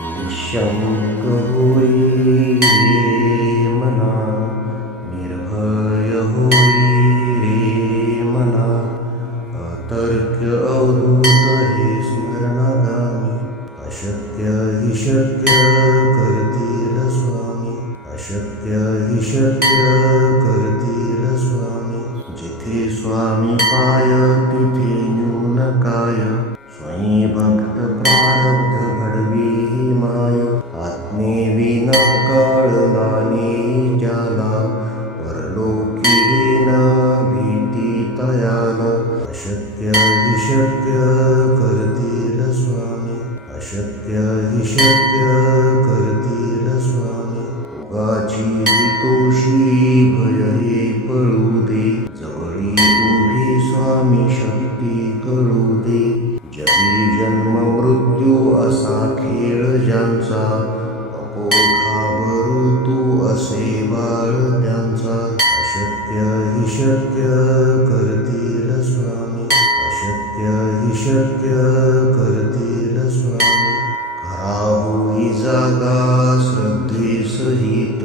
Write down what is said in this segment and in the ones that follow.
निःशंक होई रे मना, निर्भय होई रे मना, अतर्क्य अवधूत हे स्मरणागामी, अशक्य हि शक्य करतील स्वामी, अशक्य हि शक्य करतील स्वामी. जिथे स्वामी पाय तिथे न्यून काय, स्वयं भक्त प्रारब्ध घडवी ही माय. आत्मेविना कळला नाही ज्याला, परलोकी न भीती तयाला. अशक्य हि शक्य करतील स्वामी, अशक्य हि शक्य करतील स्वामी. उगाची तोषी भय हे पळू दे, जवळी उभी स्वामी शक्ती कळू दे. जगी जन्म मृत्यू असा खेळ ज्यांचा, नको घाबरू तू असे बाळ त्यांचा. अशक्य हि शक्य करतील स्वामी, अशक्य हि शक्य करतील स्वामी. खरा होई जागा श्रद्धे सहित,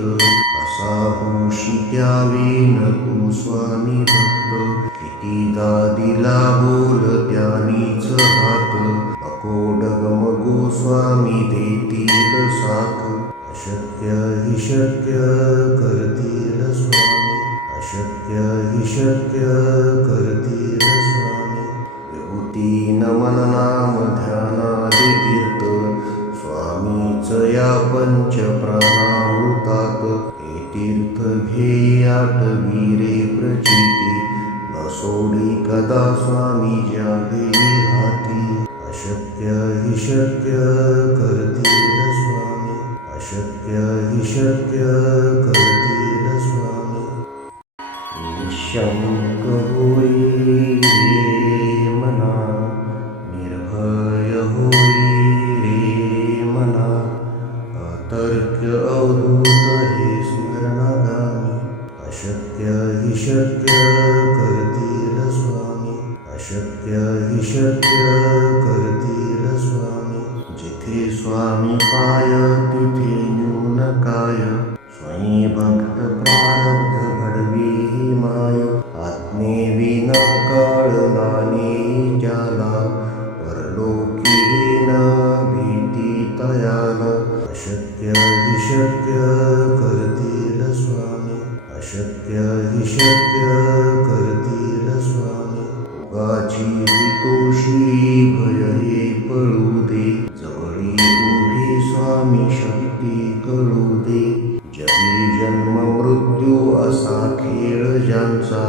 असा होशी द्यावी न तू स्वामी भक्त. कितीदा दिला बोल त्यानीच हात, नको डगमगू स्वामी देतील साथ. अशक्य हि शक्य करतील स्वामी, अशक्य हि शक्य करतील स्वामी. विभूती नमन नाम ध्यानादि तीर्थ, स्वामीच या पंच प्राणामृतात. हे तीर्थ घेई आठवी रे प्रचिती, न सोडी कदा स्वामी ज्या घेई हाती. अशक्य हि शक्य करतील स्वामी, अशक्य हि शक्य करतील स्वामी. निःशंक होई रे मना, निर्भय होई रे मना, अतर्क्य अवधूत हे स्मरणागामी. अशक्य हि शक्य करतील स्वामी, अशक्य हि शक्य करतील स्वामी. जिथे स्वामी पाय तिथे न्यून काय, स्वयं भक्त प्रारब्ध घडवी ही माय. आत्मेविना कळला नाही ज्याला, परलोकी न भीती तयाला. अशक्य हि शक्य करतील स्वामी, अशक्य हि शक्य करतील स्वामी. उगाची तोषी भय हे पळू दे, जवळी उभी स्वामी शक्ती कळू दे. जगी जन्म मृत्यू असा खेळ ज्यांचा,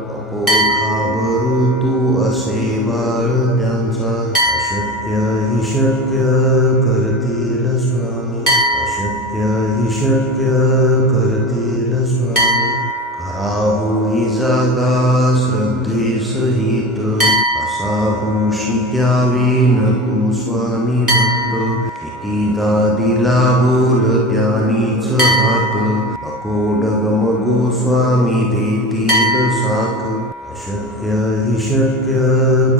नको घाबरू तू असे बाळ त्यांचा. अशक्य हि शक्य करतील स्वामी, अशक्य हि शक्य करतील स्वामी. खरा होई जागा श्रद्धे सहित, असा होशी द्यावी न तू स्वामी भक्त. कितीदा दिला बोल त्यानीच हात, नको डगमगू स्वामी देतील साथ. अशक्य हि शक्य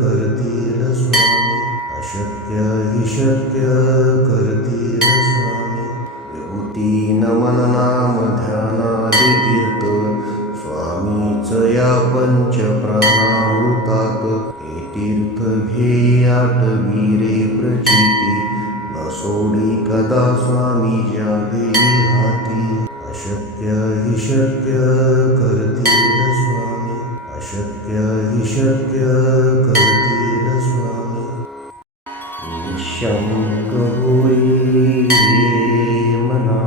करतील स्वामी, अशक्य हि शक्य करतील स्वामी. विभूती नमन नाम ध्यानादि तीर्थ, स्वामीच या पंच प्राणामृतात. हे तीर्थ घेई आठवी रे प्रचिती, न सोडी कदा स्वामी ज्या घेई हाती. अशक्य हि शक्य करतील स्वामी, अशक्य हि शक्य करतील स्वामी. निःशंक होई रे मना,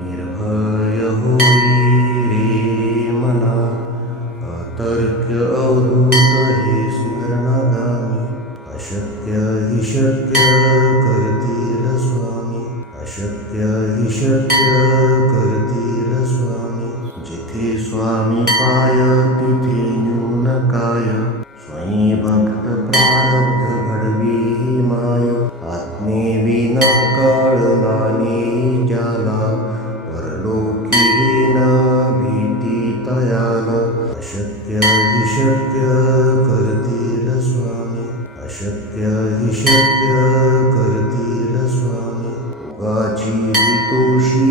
निर्भय होई रे मना, अतर्क्य अवधूत हे स्मरणागामी. अशक्य हि शक्य करतील स्वामी, अशक्य हि शक्य करतील स्वामी. जिथे स्वामी पाय तिथे न्यून काय, स्वयं भक्त प्रारब्ध घडवी ही माय. आत्मेविना कळला नाही ज्याला, परलोकी न भीती तयाला. अशक्य हि शक्य करतील स्वामी, अशक्य हि शक्य करतील स्वामी. जीवितोषी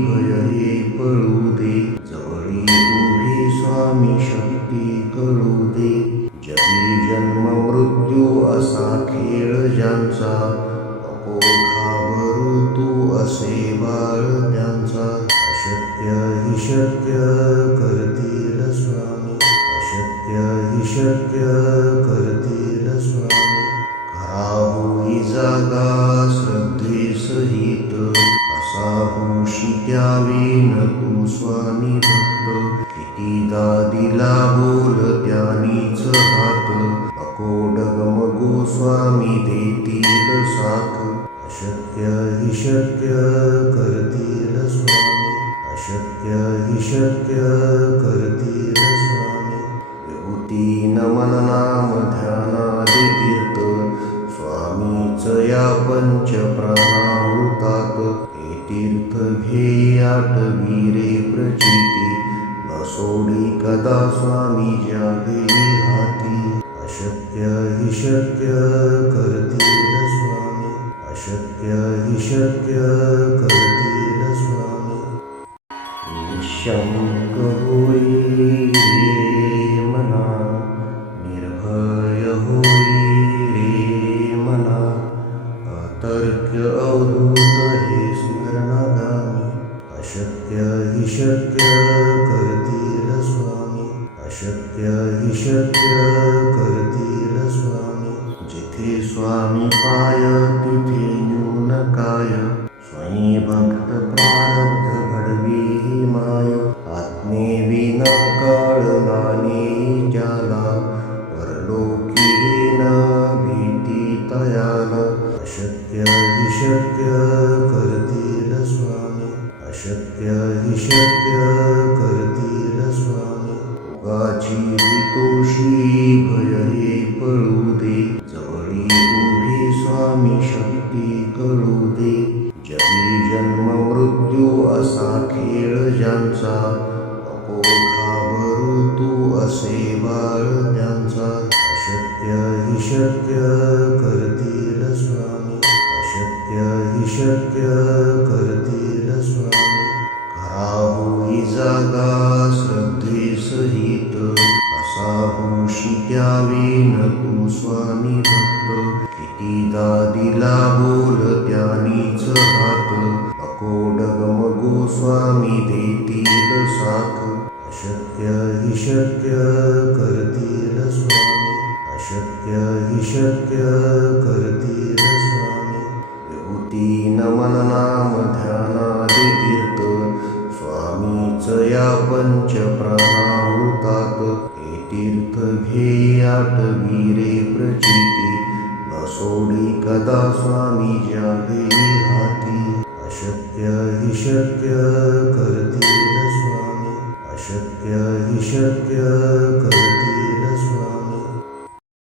भय हे पळू दे, जवळी उभी स्वामी शक्ती कळू दे. जगी जन्म मृत्यू असा खेळ ज्यांचा, नको घाबरू तू असे बाळ त्यांचा. अशक्य हि शक्य करतील स्वामी, अशक्य हि शक्य करतील स्वामी. खरा होई जागा श्रद्धे सहित, कसा होशी त्यावेन तू स्वामी भक्त. कितीदा दिला बोल त्यानीच हात, नको डगमगू स्वामी देतील साथ. अशक्य हि शक्य करतील स्वामी, अशक्य हि शक्य करतील स्वामी. विभूती नमन नाम ध्यानादि तीर्थ, स्वामीच या पंच प्राणामृतात. हे तीर्थ घे आठवी रे प्रचिती, न सोडी कदा स्वामी ज्या घेई हाती. अशक्य हि शक्य करतील स्वामी, अशक्य हि शक्य करतील स्वामी. निशंक होई रे मना, निर्भय होई रे मना. अतर्क्य अवधूत हे स्मरणागामी, अशक्य हि शक्य करतील स्वामी, अशक्य हि शक्य करतील स्वामी. जिथे स्वामी पाय तिथे न्यून काय, स्वयं भक्त प्रारब्ध घडवी ही माय. आत्मेविना कळला नाही ज्याला, परलोकी न भीती तयाला. अशक्य हि शक्य करतील स्वामी, अशक्य हि शक्य करतील स्वामी. उगा जीवितोषी भय हे पळू दे, जवळी उभी स्वामी शक्ती कळू दे. जगी जन्म मृत्यू असा खेळ ज्यांचा, नको घाबरू तू असे बाळ त्यांचा. अशक्य हि शक्य करतील स्वामी, अशक्य हि शक्य करतील स्वामी. खरा होई जागा श्रद्धे सहित, कसा होशी त्यावेन तू स्वामी भक्त. कितीदा दिला बोल त्यानीच हात, नको डगमगू स्वामी देतील साथ. अशक्य हि शक्य करतील स्वामी, अशक्य हि शक्य करतील स्वामी. विभूती नमन नाम ध्यानादि तीर्थ, स्वामीच या पंच प्राणामृतात. हे तीर्थ घे आठवी रे प्रचिती, न सोडी कदा स्वामी ज्या घेई हाती. अशक्य हि शक्य करतील स्वामी, अशक्य हि शक्य करतील